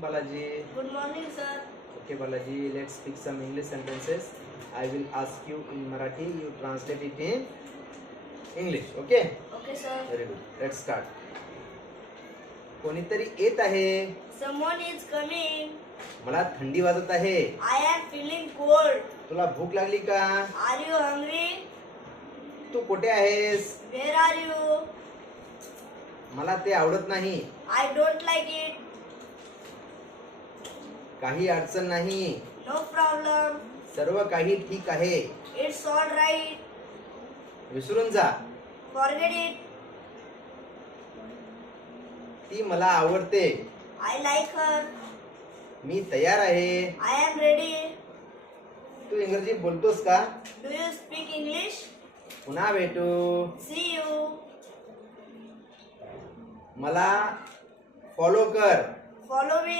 Balaji. Good morning, sir. Okay, Balaji, let's speak some English sentences. I will ask you in Marathi, you translate it in English. Okay? Okay, sir. Very good. Let's start. कोणीतरी येत आहे. Someone is coming. मला थंडी वाजत आहे. I am feeling cold. तुला भूक लागली का? Are you hungry? तू कुठे आहेस? Where are you? मला ते आवडत नाही. I don't like it. काही अडचण नाही. No problem. सर्व काही ठीक आहे. It's all right. विसरून जा. Forget it. ती मला आवडते. I like her. मी तयार आहे. I am ready. तू इंग्रजी बोलतोस का? Do you speak English? पुन्हा भेटू. See you. मला फॉलो कर. Follow me.